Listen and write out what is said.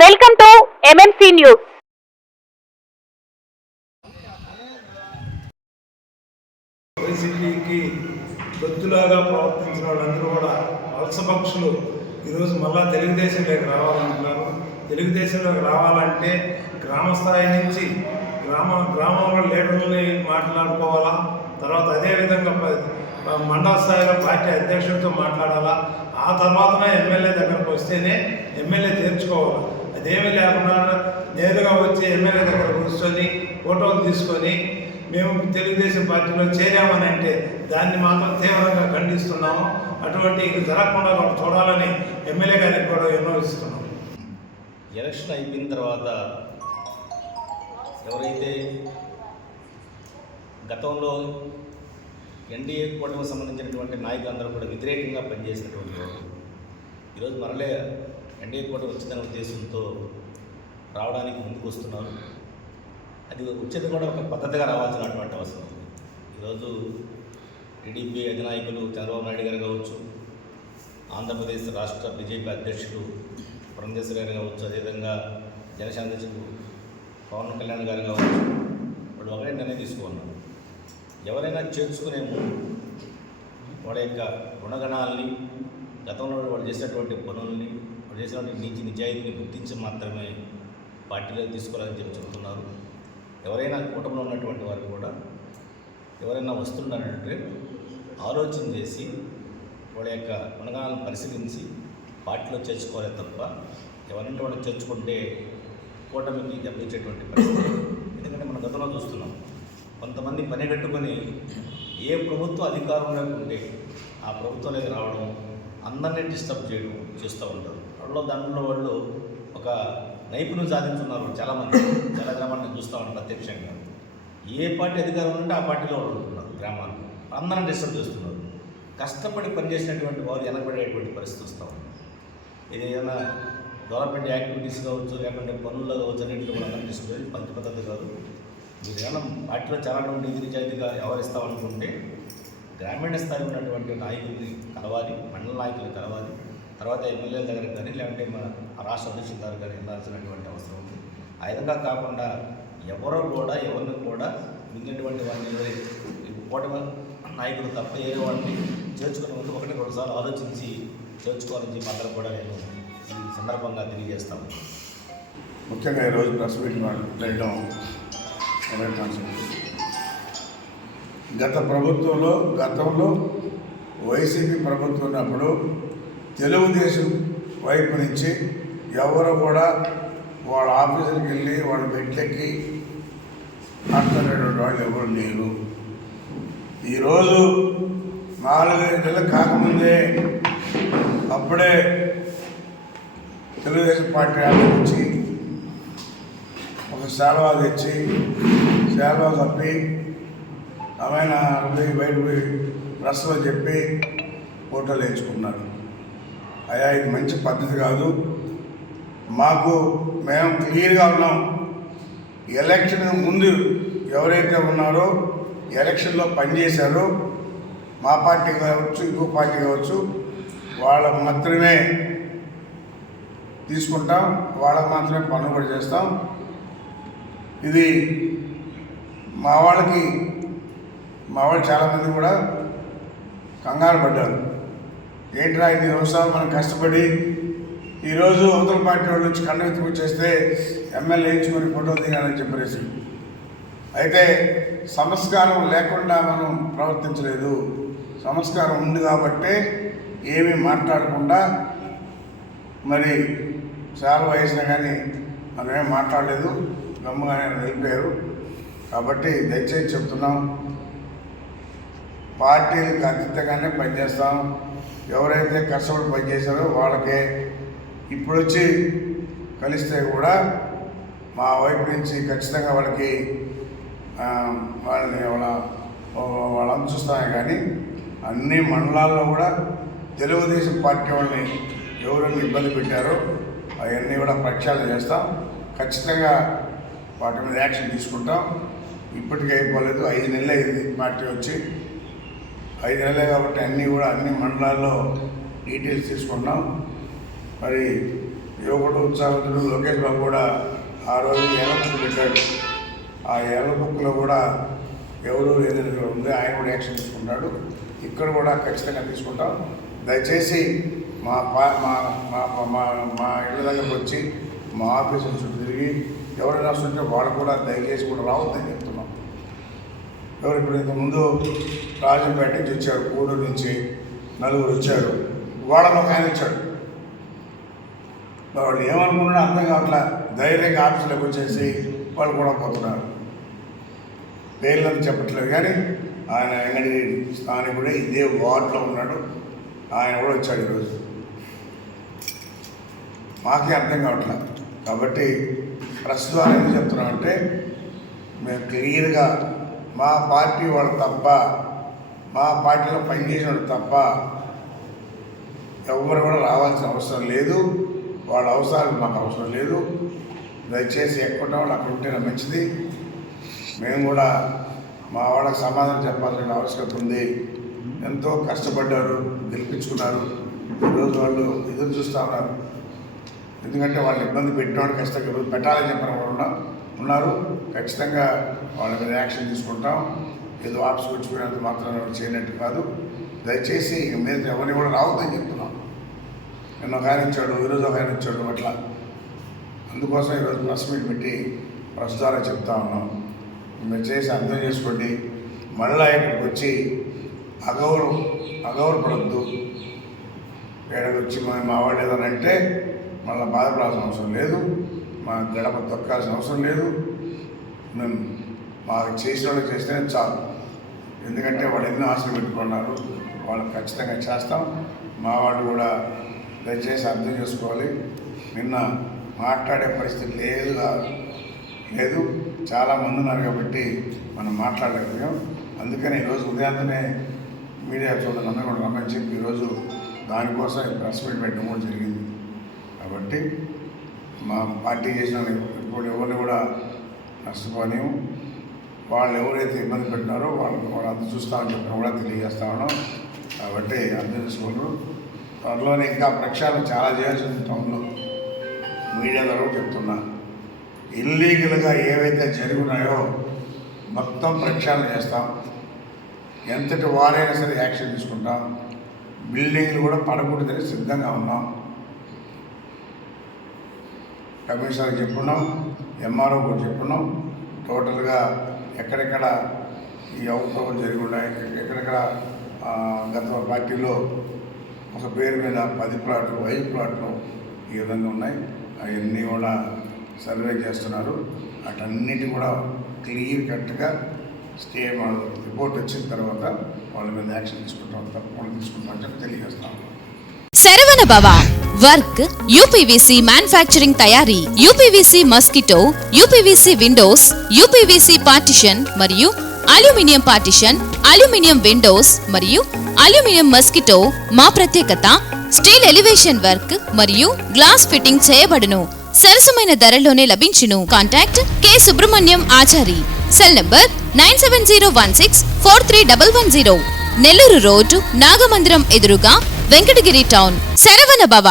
Welcome to MMC news. వైసీపీకి దొత్తులాగా ప్రవర్తించిన వాళ్ళందరూ కూడా వలసపక్షులు ఈరోజు మళ్ళా తెలుగుదేశంలోకి రావాలంటున్నారు. తెలుగుదేశంలోకి రావాలంటే గ్రామ స్థాయి నుంచి గ్రామంలో లీడర్లని మాట్లాడుకోవాలా, తర్వాత అదేవిధంగా మండల స్థాయిలో పార్టీ అధ్యక్షుడితో మాట్లాడాలా, ఆ తర్వాతనే ఎమ్మెల్యే దగ్గరకు వస్తేనే ఎమ్మెల్యే చేర్చుకోవాలి. అదేమీ లేకుండా నేరుగా వచ్చి ఎమ్మెల్యే దగ్గర కూర్చొని ఫోటోలు తీసుకొని మేము తెలుగుదేశం పార్టీలో చేరామని అంటే దాన్ని మాత్రం తీవ్రంగా ఖండిస్తున్నాము. అటువంటి ఇది జరగకుండా చూడాలని ఎమ్మెల్యే గారికి కూడా విన్నవిస్తున్నాము. ఎలక్షన్ అయిపోయిన తర్వాత ఎవరైతే గతంలో ఎన్డీఏ కూటమికి సంబంధించినటువంటి నాయకులందరూ కూడా వ్యతిరేకంగా పనిచేసినటువంటి వారు ఈరోజు మరలే ఎన్డీఏ కూటమి వచ్చిందనే ఉద్దేశంతో రావడానికి ముందుకు వస్తున్నారు. అది వచ్చేది కూడా ఒక పద్ధతిగా రావాల్సినటువంటి అవసరం ఉంది. ఈరోజు టీడీపీ అధినాయకులు చంద్రబాబు నాయుడు గారు కావచ్చు, ఆంధ్రప్రదేశ్ రాష్ట్ర బీజేపీ అధ్యక్షుడు పురంధేశ్వరి గారు కావచ్చు, అదేవిధంగా జనసేన అధ్యక్షుడు పవన్ కళ్యాణ్ గారు కావచ్చు, వాళ్ళు ఒకటే నిర్ణయం తీసుకున్నారు. ఎవరైనా చేర్చుకునే వాళ్ళ యొక్క గుణగణాలని, గతంలో వాళ్ళు చేసినటువంటి పనుల్ని, వాళ్ళు చేసినటువంటి నీతి నిజాయితీని గుర్తించి మాత్రమే పార్టీలో తీసుకోవాలని చెప్తున్నారు. ఎవరైనా కూటమిలో ఉన్నటువంటి వారు కూడా ఎవరైనా వస్తున్నారంటే ఆలోచన చేసి వాళ్ళ యొక్క గుణగణాలను పరిశీలించి పార్టీలో చేర్చుకోవాలి తప్ప ఎవరంటే వాళ్ళు చేర్చుకుంటే కూటమికి దెబ్బతిచ్చేటువంటి పరిస్థితి. ఎందుకంటే మనం గతంలో చూస్తున్నాం, కొంతమంది పని కట్టుకొని ఏ ప్రభుత్వ అధికారంలోకి ఉంటే ఆ ప్రభుత్వంలోకి రావడం, అందరినీ డిస్టర్బ్ చేయడం చేస్తూ ఉంటారు. దాంట్లో వాళ్ళు ఒక నైపుణ్యం సాధించున్నారు చాలామంది. చాలా గ్రామాన్ని చూస్తూ ఉంటారు ప్రత్యక్షంగా. ఏ పార్టీ అధికారం ఉంటే ఆ పార్టీలో వాళ్ళు ఉంటున్నారు. గ్రామాలు అందరిని డిస్టర్బ్ చేస్తున్నారు. కష్టపడి పనిచేసినటువంటి వారు వెనకబడేటువంటి పరిస్థితి వస్తూ ఉంది. ఇది ఏదైనా డెవలప్మెంట్ యాక్టివిటీస్ కావచ్చు, లేకుంటే పనుల్లో కావచ్చు, అన్నింటిలో కూడా అందరినీ డిస్టర్బ్ చేసి మంచి పద్ధతి కాదు. మీరు ఏమైనా పార్టీలో చాలా నీతి నిజాయితీగా వ్యవహరిస్తామనుకుంటే గ్రామీణ స్థాయి ఉన్నటువంటి నాయకుల్ని కలవాలి, మండల నాయకులు కలవాలి, తర్వాత ఎమ్మెల్యేల దగ్గరికి కానీ లేకుంటే మన రాష్ట్ర అధ్యక్షుల దగ్గర కానీ వెళ్ళాల్సినటువంటి అవసరం ఉంది. ఆ విధంగా కాకుండా ఎవరో కూడా ఎవరిని కూడా మిగిలినటువంటి వారిని కూటమి నాయకులు తప్ప ఏ వాడిని చేర్చుకునే ముందు 1-2 సార్లు ఆలోచించి చేర్చుకోవాలని చెప్పి అందరూ కూడా నేను ఈ సందర్భంగా తెలియజేస్తాను. ముఖ్యంగా ఈరోజు ప్రెస్ మీట్ మాట్లాడడం గతంలో వైసీపీ ప్రభుత్వం ఉన్నప్పుడు తెలుగుదేశం వైపు నుంచి ఎవరు కూడా వాళ్ళ ఆఫీసులకు వెళ్ళి వాళ్ళ బెడ్లెక్కి మాట్లాడేటువంటి వాళ్ళు ఎవరు లేరు. ఈరోజు 4-5 నెలలు కాకముందే అప్పుడే తెలుగుదేశం పార్టీ ఆలోచించి ఒక శాలువా తెచ్చి శాలువా కప్పి ఆమెన బయట పోయి ప్రెస్లో చెప్పి ఫోటోలు వేయించుకున్నారు. అయ్యా, ఇది మంచి పద్ధతి కాదు. మేము క్లియర్గా ఉన్నాం. ఎలక్షన్ ముందు ఎవరైతే ఉన్నారో ఎలక్షన్లో పనిచేశారో మా పార్టీ కావచ్చు, ఇంకో పార్టీ కావచ్చు, వాళ్ళకు మాత్రమే తీసుకుంటాం, వాళ్ళకు మాత్రమే పనులు కూడా చేస్తాం. ఇది మా వాళ్ళు చాలామంది కూడా కంగారు పడ్డారు. ఏంట్రా 5 సంవత్సరాలు మనం కష్టపడి ఈరోజు అవతల పార్టీ వాళ్ళు వచ్చి కండెత్తుకు వచ్చేస్తే ఎమ్మెల్యే వేయించుకొని ఫోటో దిగాలని చెప్పేసి. అయితే సంస్కారం లేకుండా మనం ప్రవర్తించలేదు. సంస్కారం ఉంది కాబట్టే ఏమీ మాట్లాడకుండా మరి చాలా వయసులో కానీ మనమేం మాట్లాడలేదు, గమ్ముగానే వెళ్ళిపోయారు. కాబట్టి దయచేసి చెప్తున్నాం, పార్టీలకు అతీతంగానే పనిచేస్తాం. ఎవరైతే కష్టపడి పనిచేశారో వాళ్ళకే ఇప్పుడు వచ్చి కలిస్తే కూడా మా వైపు నుంచి ఖచ్చితంగా వాళ్ళకి వాళ్ళని చూస్తామే. కానీ అన్ని మండలాల్లో కూడా తెలుగుదేశం పార్టీ వాళ్ళని ఎవరైనా ఇబ్బంది పెట్టారో అవన్నీ కూడా ప్రక్షాళన చేస్తాం. ఖచ్చితంగా వాటి మీద యాక్షన్ తీసుకుంటాం. ఇప్పటికీ అయిపోలేదు, 5 నెలలు అయింది పార్టీ వచ్చి. 5 నెలలే కాబట్టి అన్నీ మండలాల్లో డీటెయిల్స్ తీసుకున్నాం. మరి యువకుడు ఉత్సాహవంతుడు లోకేష్ బాబు కూడా ఆ రోజు ఏళ్ళ బుక్ పెట్టాడు. ఆ ఏళ్ళ బుక్లో కూడా ఎవరు ఏదైనా ఉంది ఆయన కూడా యాక్షన్ తీసుకుంటాడు. ఇక్కడ కూడా ఖచ్చితంగా తీసుకుంటాం. దయచేసి మా ఇళ్ళ దగ్గరకు వచ్చి మా ఆఫీసుల చుట్టూ తిరిగి ఎవరైనా వస్తుంటే వాళ్ళు కూడా దయచేసి కూడా రావద్దని చెప్తున్నాం. ఎవరు ఇప్పుడు ఇంతకుముందు రాజంపేట నుంచి వచ్చారు, ఊరూరు నుంచి 4 వచ్చారు, వాళ్ళలో ఒక ఆయన వచ్చాడు. వాళ్ళు ఏమనుకున్నాడో అర్థం కావట్లా. ధైర్యంగా ఆఫీసులోకి వచ్చేసి వాళ్ళు కూడా పోతున్నారు. పేర్లను చెప్పట్లేదు కానీ ఆయన వెంకటగిరి స్థానికుడే, ఇదే వార్డులో ఉన్నాడు. ఆయన కూడా వచ్చాడు ఈరోజు. మాకే అర్థం కావట్లా. కాబట్టి ప్రెస్ ద్వారా ఏం చెప్తున్నామంటే మేము క్లియర్గా మా పార్టీ వాళ్ళు తప్ప, మా పార్టీలో పనిచేసినట్టు తప్ప ఎవరు కూడా రావాల్సిన అవసరం లేదు. వాళ్ళ అవసరాలు మాకు అవసరం లేదు. దయచేసి ఎక్కడున్న వాళ్ళు అక్కడ ఉంటేనే మంచిది. మేము కూడా మా వాళ్ళకి సమాధానం చెప్పాల్సిన ఆవశ్యకత ఉంది. ఎంతో కష్టపడ్డారు, గెలిపించుకున్నారు. ఈరోజు వాళ్ళు ఎదురు చూస్తూ ఉన్నారు. ఎందుకంటే వాళ్ళు ఇబ్బంది పెట్టినవాడు ఖచ్చితంగా పెట్టాలని చెప్పిన వాళ్ళు ఉన్నారు. ఖచ్చితంగా వాళ్ళ మీద యాక్షన్ తీసుకుంటాం. ఏదో ఆఫీస్కి వచ్చిపోయినంత మాత్రం చేయనట్టు కాదు. దయచేసి మీద ఎవరిని కూడా రావద్దని చెప్తున్నాం. నిన్న ఒక ఆయన ఇచ్చాడు, ఈరోజు ఒక ఆయన ఇచ్చాడు, అట్లా. అందుకోసం ఈరోజు ప్రెస్ మీట్ పెట్టి ప్రెస్ ద్వారా చెప్తా ఉన్నాం. మీరు చేసి అర్థం చేసుకోండి. మళ్ళీ ఇక్కడికి వచ్చి అగౌరవపడద్దు. ఏడాది వచ్చి మా వాళ్ళు ఏదైనా అంటే మళ్ళీ బాధపడాల్సిన అవసరం లేదు. మా గడప తొక్కాల్సిన అవసరం లేదు. మేము మాకు చేసిన వాళ్ళు చేస్తేనే చాలు. ఎందుకంటే వాళ్ళు ఎన్నో ఆశలు పెట్టుకున్నారు. వాళ్ళు ఖచ్చితంగా చేస్తాం. మా వాళ్ళు కూడా దయచేసి అర్థం చేసుకోవాలి. నిన్న మాట్లాడే పరిస్థితి లేదు. చాలామంది ఉన్నారు కాబట్టి మనం మాట్లాడలేకపోయాం. అందుకని ఈరోజు ఉదయాన్నే మీడియా చూడండి అందరూ కూడా రమ్మని చెప్పి ఈరోజు దానికోసం ప్రెస్ మీట్ పెట్టడం కూడా జరిగింది. కాబట్టి మా పార్టీ చేసిన ఇప్పుడు ఎవరిని కూడా నష్టపోలేము. వాళ్ళు ఎవరైతే ఇబ్బంది పెట్టినారో వాళ్ళు అంత చూస్తామని చెప్పిన కూడా తెలియజేస్తా ఉన్నాం. కాబట్టి అర్థం చేసుకోరు. త్వరలోనే ఇంకా ప్రక్షాళన చాలా చేయాల్సి ఉంది టౌన్లో. మీడియా ద్వారా చెప్తున్నా, ఇల్లీగల్గా ఏవైతే జరుగున్నాయో మొత్తం ప్రక్షాళన చేస్తాం. ఎంతటి వారైనా సరే యాక్షన్ తీసుకుంటాం. బిల్డింగ్లు కూడా పడకూడదని సిద్ధంగా ఉన్నాం. కమిషనర్కి చెప్పున్నాం, ఎంఆర్ఓ కూడా చెప్పున్నాం. టోటల్గా ఎక్కడెక్కడ ఈ అవకతవకలు జరిగి ఉన్నాయి, ఎక్కడెక్కడ గత పార్టీలో ఒక పేరు మీద 10 ప్లాట్లు 5 ప్లాట్లు ఈ విధంగా ఉన్నాయి. అవన్నీ కూడా సర్వే చేస్తున్నారు. వాటన్నిటి కూడా క్లియర్ కట్గా స్టే రిపోర్ట్ వచ్చిన తర్వాత వాళ్ళ మీద యాక్షన్ తీసుకుంటాం, తప్పకుండా తీసుకుంటాం అని చెప్పి తెలియజేస్తాం. శరవణ భవ వర్క్ యూపీవీసీ మ్యానుఫ్యాక్చరింగ్ తయారీ, UPVC mosquito, UPVC Windows, UPVC partition మరియు అల్యూమినియం పార్టిషన్, అల్యూమినియం విండోస్ మరియు అల్యూమినియం మస్కిటో. మా ప్రత్యేకత స్టీల్ ఎలివేషన్ వర్క్ మరియు గ్లాస్ ఫిట్టింగ్ చేయబడును. సరసమైన ధరలోనే లభించును. Contact K Subrahmanyam Achari. Cell number 9701643110. Nellore road, Nagamandiram ఎదురుగా, వెంకటగిరి టౌన్. శరవణ భవ.